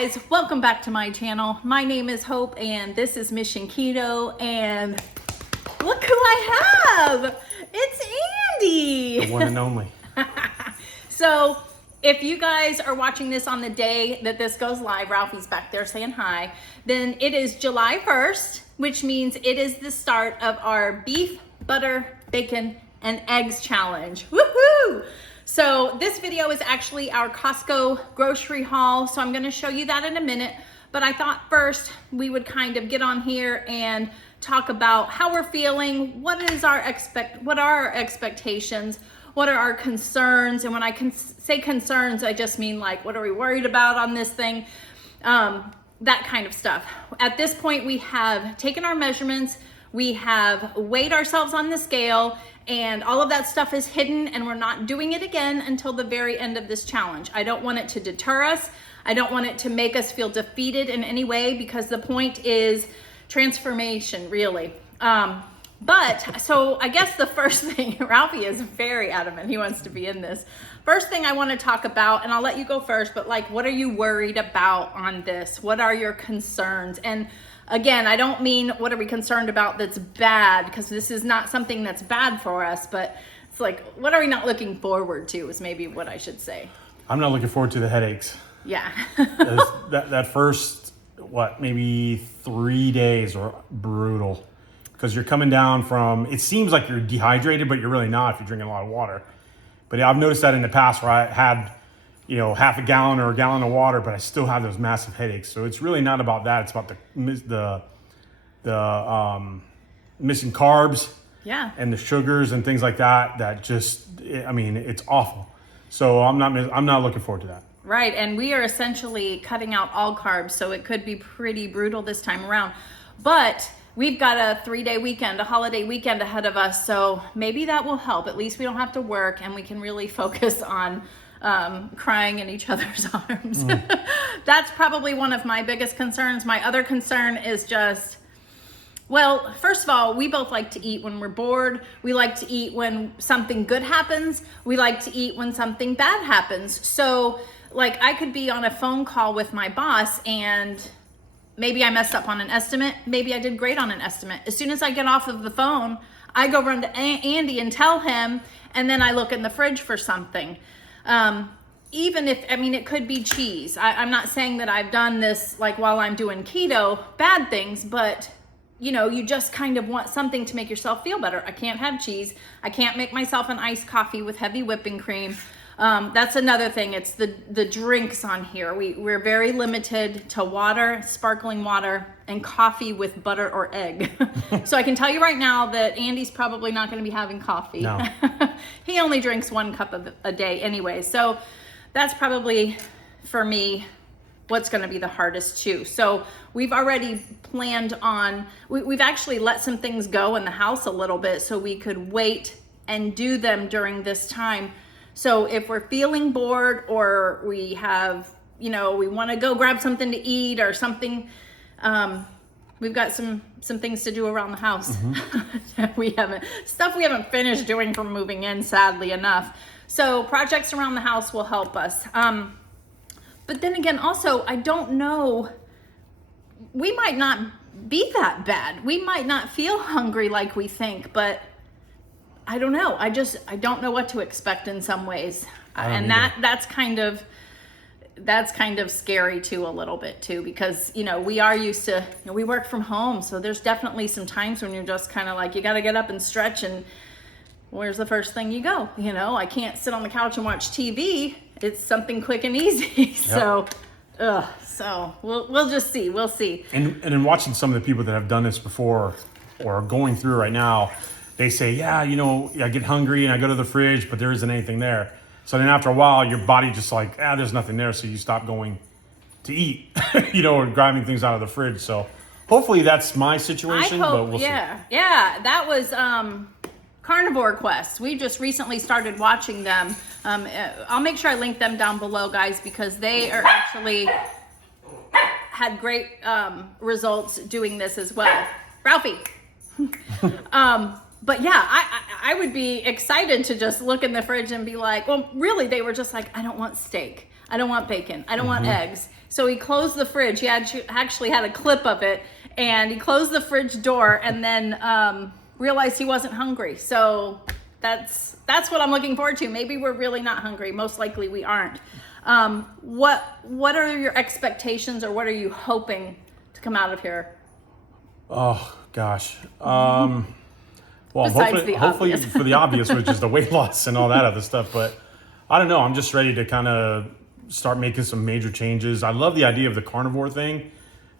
guys, welcome back to my channel. My name is Hope and this is MissionKeto, and look who I have. It's Andy. The one and only. So if you guys are watching this on the day that this goes live, Ralphie's back there saying hi, then it is July 1st, which means it is the start of our beef, butter, bacon, and eggs challenge. Woohoo! So this video is actually our Costco grocery haul. So I'm gonna show you that in a minute. But I thought first we would kind of get on here and talk about how we're feeling, what are our expectations, what are our concerns. And when I can say concerns, I just mean like, what are we worried about on this thing? That kind of stuff. At this point, we have taken our measurements, we have weighed ourselves on the scale, and all of that stuff is hidden, and we're not doing it again until the very end of this challenge. I don't want it to deter us. I don't want it to make us feel defeated in any way, because the point is transformation, really. So I guess the first thing, Ralphie is very adamant he wants to be in this. First thing I want to talk about, and I'll let you go first, but like, what are you worried about on this? What are your concerns? And again, I don't mean what are we concerned about that's bad, because this is not something that's bad for us, but it's like, what are we not looking forward to is maybe what I should say. I'm not looking forward to the headaches. Yeah. that first, maybe 3 days are brutal. Because you're coming down from, it seems like you're dehydrated, but you're really not if you're drinking a lot of water. But I've noticed that in the past where I had, half a gallon or a gallon of water, but I still have those massive headaches. So it's really not about that. It's about the missing carbs, and the sugars and things like that. That just, it's awful. So I'm not looking forward to that. Right, and we are essentially cutting out all carbs, so it could be pretty brutal this time around. But we've got a 3-day weekend, a holiday weekend ahead of us, so maybe that will help. At least we don't have to work, and we can really focus on crying in each other's arms. That's probably one of my biggest concerns. My other concern is just, well, first of all, we both like to eat when we're bored. We like to eat when something good happens. We like to eat when something bad happens. So, like, I could be on a phone call with my boss and maybe I messed up on an estimate. Maybe I did great on an estimate. As soon as I get off of the phone, I go run to Andy and tell him, and then I look in the fridge for something. Even if, it could be cheese. I'm not saying that I've done this like while I'm doing keto, bad things, but you just kind of want something to make yourself feel better. I can't have cheese. I can't make myself an iced coffee with heavy whipping cream. That's another thing. It's the drinks on here. We're very limited to water, sparkling water, and coffee with butter or egg. So I can tell you right now that Andy's probably not going to be having coffee. No. He only drinks 1 cup a day anyway. So that's probably, for me, what's going to be the hardest too. So we've already planned on, we've actually let some things go in the house a little bit so we could wait and do them during this time. So if we're feeling bored, or we have, we want to go grab something to eat or something, we've got some things to do around the house. we haven't finished doing from moving in, sadly enough. So projects around the house will help us. But then again, also, I don't know, we might not be that bad. We might not feel hungry like we think, but I don't know. I don't know what to expect in some ways. And that's kind of scary too, a little bit too, because, we are used to, we work from home. So there's definitely some times when you're just kind of like, you got to get up and stretch, and where's the first thing you go? I can't sit on the couch and watch TV. It's something quick and easy. Yep. So we'll just see. We'll see. And in watching some of the people that have done this before or are going through right now, they say, I get hungry and I go to the fridge, but there isn't anything there. So then after a while, your body just like, there's nothing there. So you stop going to eat, or grabbing things out of the fridge. So hopefully that's my situation, but we'll see. Yeah, that was Carnivore Quest. We just recently started watching them. I'll make sure I link them down below, guys, because they are actually had great results doing this as well. Ralphie. But yeah, I would be excited to just look in the fridge and be like, well, really, they were just like, I don't want steak. I don't want bacon. I don't want eggs. So he closed the fridge. He actually had a clip of it, and he closed the fridge door and then realized he wasn't hungry. So that's what I'm looking forward to. Maybe we're really not hungry. Most likely we aren't. What are your expectations, or what are you hoping to come out of here? Oh gosh. Well, Besides hopefully for the obvious, which is the weight loss and all that other stuff. But I don't know. I'm just ready to kind of start making some major changes. I love the idea of the carnivore thing.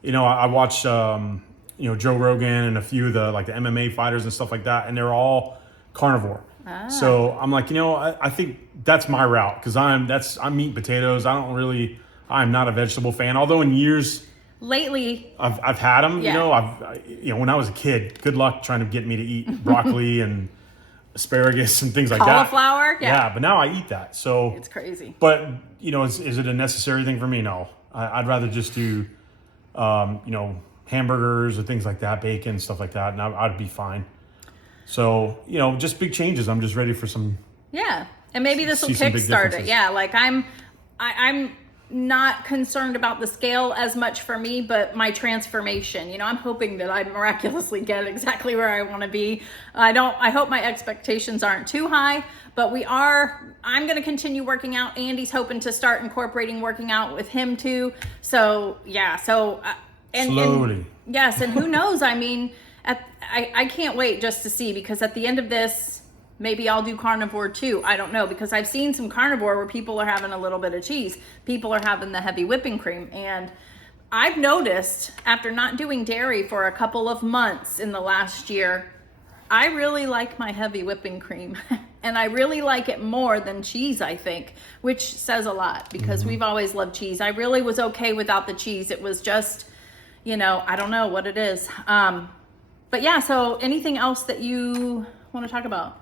You know, I watched Joe Rogan and a few of the MMA fighters and stuff like that, and they're all carnivore. So I'm like, I think that's my route, because I'm meat and potatoes. I'm not a vegetable fan. Although in years lately I've had them. When I was a kid, good luck trying to get me to eat broccoli and asparagus and things like that. Cauliflower, yeah. But now I eat that, so it's crazy. But is it a necessary thing for me? No, I'd rather just do hamburgers or things like that, bacon, stuff like that, and I'd be fine. So, just big changes. I'm just ready for some. Yeah. And maybe this will kickstart it. Yeah. Like I'm not concerned about the scale as much for me, but my transformation, I'm hoping that I miraculously get exactly where I want to be. I hope my expectations aren't too high, but I'm going to continue working out. Andy's hoping to start incorporating working out with him too. So yeah. Slowly. Yes. And who knows? I mean, I can't wait just to see, because at the end of this, maybe I'll do carnivore too. I don't know, because I've seen some carnivore where people are having a little bit of cheese. People are having the heavy whipping cream. And I've noticed, after not doing dairy for a couple of months in the last year, I really like my heavy whipping cream. And I really like it more than cheese, I think, which says a lot, because we've always loved cheese. I really was okay without the cheese. It was just, I don't know what it is. But yeah, so anything else that you want to talk about?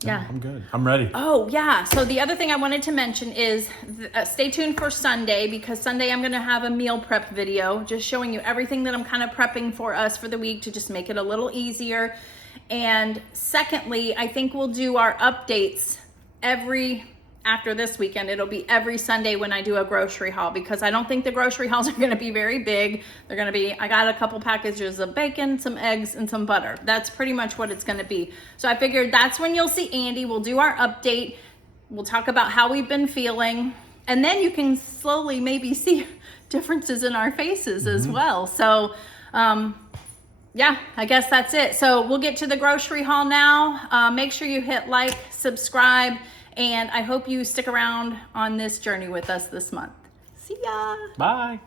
Yeah. I'm good. I'm ready. Oh, yeah. So the other thing I wanted to mention is stay tuned for Sunday, because Sunday I'm going to have a meal prep video just showing you everything that I'm kind of prepping for us for the week to just make it a little easier. And secondly, I think we'll do our updates after this weekend. It'll be every Sunday when I do a grocery haul, because I don't think the grocery hauls are going to be very big. They're going to be, I got a couple packages of bacon, some eggs, and some butter. That's pretty much what it's going to be. So I figured that's when you'll see Andy. We'll do our update. We'll talk about how we've been feeling. And then you can slowly maybe see differences in our faces as well. So, yeah, I guess that's it. So we'll get to the grocery haul now. Make sure you hit like, subscribe, and I hope you stick around on this journey with us this month. See ya. Bye.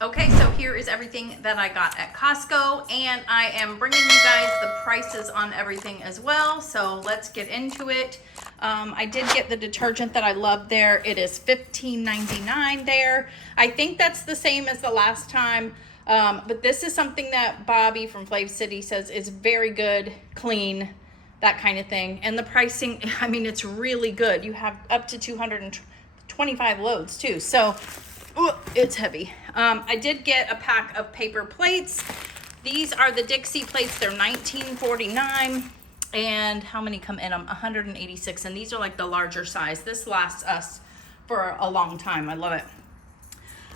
Okay, so here is everything that I got at Costco, and I am bringing you guys the prices on everything as well. So let's get into it. I did get the detergent that I love there. It is $15.99 there. I think that's the same as the last time. But this is something that Bobby from Flav City says is very good, clean, that kind of thing. And the pricing, I mean, it's really good. You have up to 225 loads too. So it's heavy. I did get a pack of paper plates. These are the Dixie plates. They're $19.49. And how many come in them? 186. And these are like the larger size. This lasts us for a long time. I love it.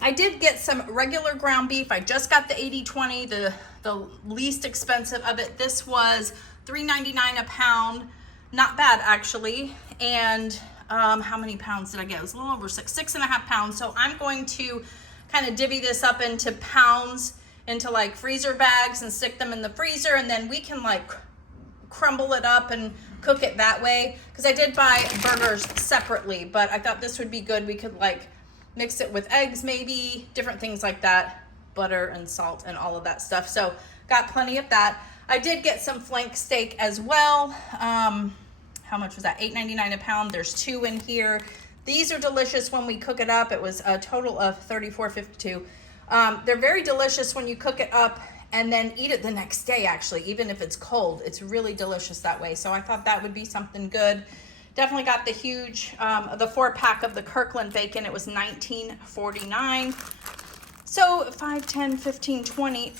I did get some regular ground beef. I just got the 80/20, the least expensive of it. This was $3.99 a pound. Not bad, actually. And how many pounds did I get? It was a little over 6.5 pounds. So I'm going to kind of divvy this up into pounds, into like freezer bags, and stick them in the freezer. And then we can like crumble it up and cook it that way. Because I did buy burgers separately, but I thought this would be good. We could like mix it with eggs, maybe, different things like that, butter and salt and all of that stuff. So got plenty of that. I did get some flank steak as well. How much was that? $8.99 a pound. There's 2 in here. These are delicious when we cook it up. It was a total of $34.52. They're very delicious when you cook it up and then eat it the next day, actually, even if it's cold. It's really delicious that way. So I thought that would be something good. Definitely got the huge, the 4-pack of the Kirkland bacon. It was $19.49. So 5, 10, 15, 20,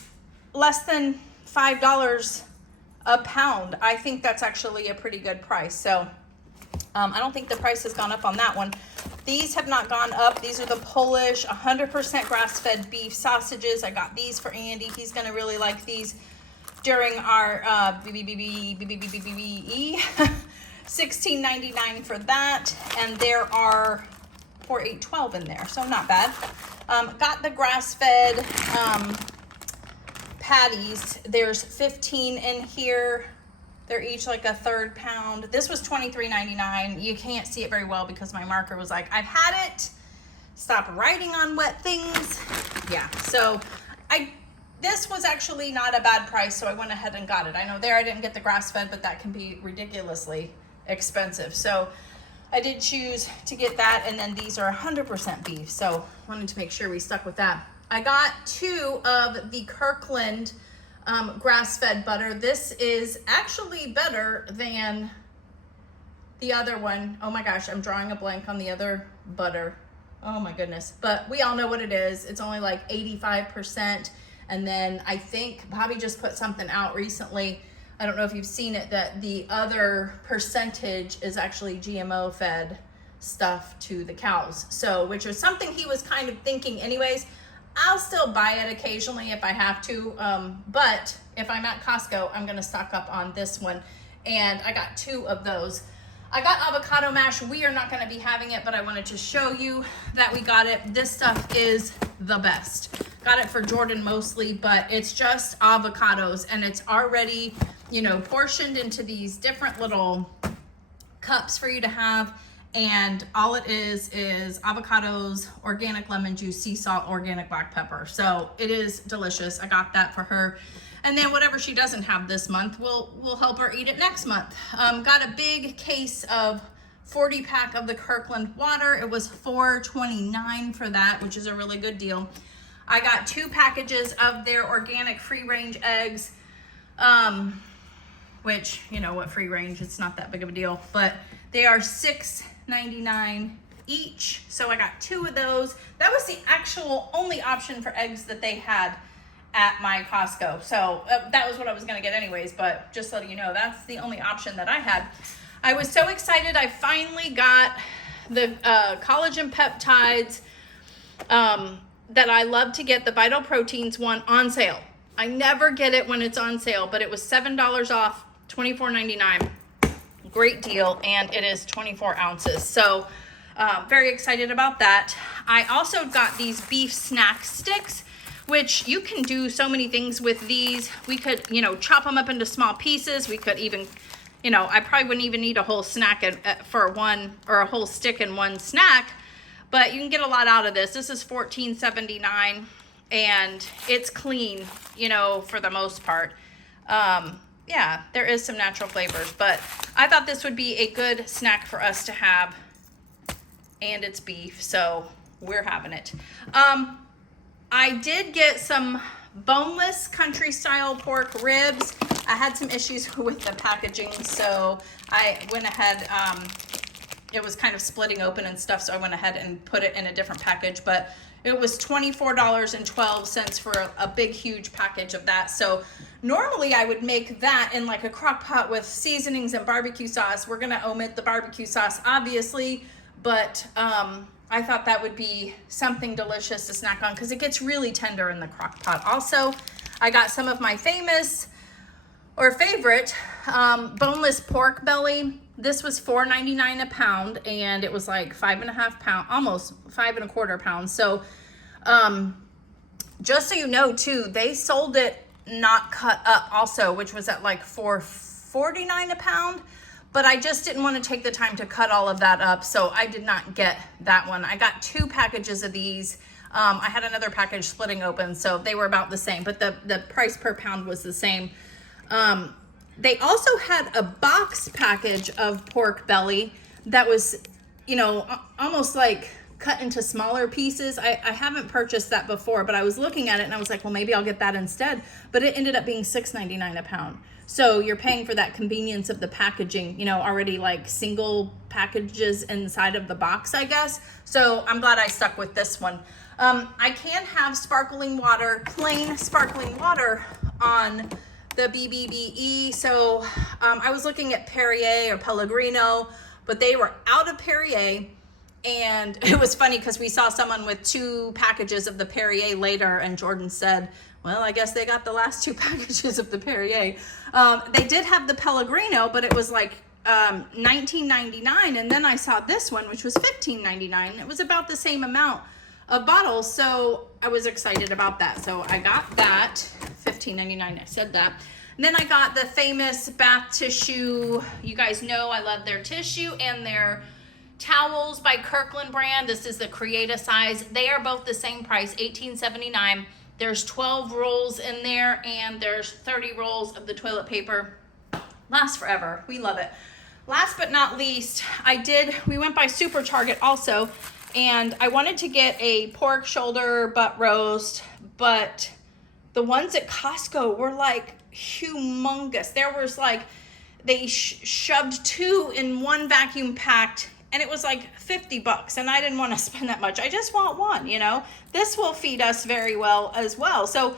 less than $5 a pound. I think that's actually a pretty good price. So I don't think the price has gone up on that one. These have not gone up. These are the Polish 100% grass-fed beef sausages. I got these for Andy. He's gonna really like these during our BBBE. $16.99 for that, and there are 4, 8, 12 in there, so not bad. Got the grass-fed patties. There's 15 in here. They're each like a 1/3 pound. This was $23.99. You can't see it very well because my marker was like, I've had it. Stop writing on wet things. Yeah, so this was actually not a bad price, so I went ahead and got it. I know there I didn't get the grass-fed, but that can be ridiculously expensive. So I did choose to get that, and then these are 100% beef, so wanted to make sure we stuck with that. I got 2 of the Kirkland grass-fed butter. This is actually better than the other one. Oh my gosh, I'm drawing a blank on the other butter. Oh my goodness, but we all know what it is. It's only like 85%. And then I think Bobby just put something out recently. I don't know if you've seen it, that the other percentage is actually GMO fed stuff to the cows. So, which is something he was kind of thinking anyways. I'll still buy it occasionally if I have to. But if I'm at Costco, I'm gonna stock up on this one. And I got 2 of those. I got avocado mash. We are not gonna be having it, but I wanted to show you that we got it. This stuff is the best. Got it for Jordan mostly, but it's just avocados, and it's already, you know, portioned into these different little cups for you to have. And all it is avocados, organic lemon juice, sea salt, organic black pepper. So it is delicious. I got that for her. And then whatever she doesn't have this month, we'll help her eat it next month. Got a big case of 40 pack of the Kirkland water. It was $4.29 for that, which is a really good deal. I got 2 packages of their organic free range eggs, which, you know what, free range, it's not that big of a deal, but they are $6.99 each. So I got 2 of those. That was the actual only option for eggs that they had at my Costco. So that was what I was gonna get anyways, but just letting you know, that's the only option that I had. I was so excited. I finally got the collagen peptides that I love to get, the Vital Proteins one, on sale. I never get it when it's on sale, but it was $7 off, $24.99. Great deal, and it is 24 ounces. So very excited about that. I also got these beef snack sticks, which you can do so many things with these. We could, you know, chop them up into small pieces. We could even, you know, I probably wouldn't even need a whole snack for one, or a whole stick in one snack, but you can get a lot out of this. This is $14.79, and it's clean, you know, for the most part. Yeah, there is some natural flavors, but I thought this would be a good snack for us to have, and it's beef, so we're having it. I did get some boneless country style pork ribs. I had some issues with the packaging, so I went ahead, it was kind of splitting open and stuff, so I went ahead and put it in a different package, but it was $24.12 for a big, huge package of that. So normally I would make that in like a crock pot with seasonings and barbecue sauce. We're gonna omit the barbecue sauce, obviously, but I thought that would be something delicious to snack on because it gets really tender in the crock pot. Also, I got some of my famous or favorite boneless pork belly. This was $4.99 a pound, and it was like 5.5 pounds, almost 5.25 pounds. So just so you know too, they sold it not cut up also, which was at like $4.49 a pound. But I just didn't want to take the time to cut all of that up, so I did not get that one. I got 2 packages of these. I had another package splitting open, so they were about the same, but the price per pound was the same. They also had a box package of pork belly that was, you know, almost like cut into smaller pieces. I haven't purchased that before, but I was looking at it and I was like, well, maybe I'll get that instead. But it ended up being $6.99 a pound. So you're paying for that convenience of the packaging, you know, already like single packages inside of the box, I guess. So I'm glad I stuck with this one. I can have sparkling water, plain sparkling water on the BBBE. So I was looking at Perrier or Pellegrino, but they were out of Perrier. And it was funny because we saw someone with 2 packages of the Perrier later, and Jordan said, well, I guess they got the last 2 packages of the Perrier. They did have the Pellegrino, but it was like $19.99, and then I saw this one, which was $15.99. It was about the same amount of bottles, so I was excited about that. So I got that, $15.99, I said that. And then I got the famous bath tissue. You guys know I love their tissue and their towels by Kirkland brand. This is the Create a size. They are both the same price, $18.79. There's 12 rolls in there, and there's 30 rolls of the toilet paper. Lasts forever. We love it. Last but not least, we went by Super Target also, and I wanted to get a pork shoulder butt roast, but the ones at Costco were like humongous. There was like, they shoved 2 in one vacuum packed, and it was like $50, and I didn't want to spend that much. I just want one, you know. This will feed us very well as well. So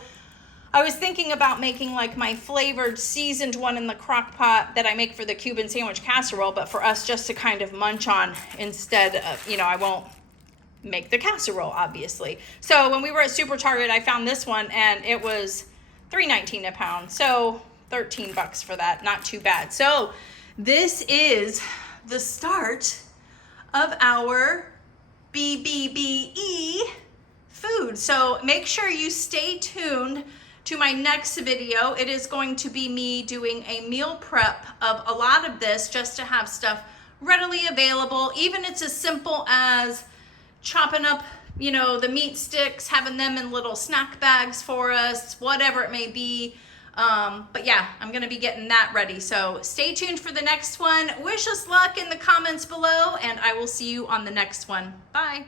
I was thinking about making like my flavored seasoned one in the crock pot that I make for the Cuban sandwich casserole, but for us just to kind of munch on instead of, you know, I won't make the casserole obviously. So when we were at Super Target, I found this one, and it was $3.19 a pound. So $13 for that, not too bad. So this is the start of our BBBE food. So make sure you stay tuned to my next video. It is going to be me doing a meal prep of a lot of this just to have stuff readily available. Even it's as simple as chopping up, you know, the meat sticks, having them in little snack bags for us, whatever it may be. But yeah, I'm going to be getting that ready. So stay tuned for the next one. Wish us luck in the comments below, and I will see you on the next one. Bye.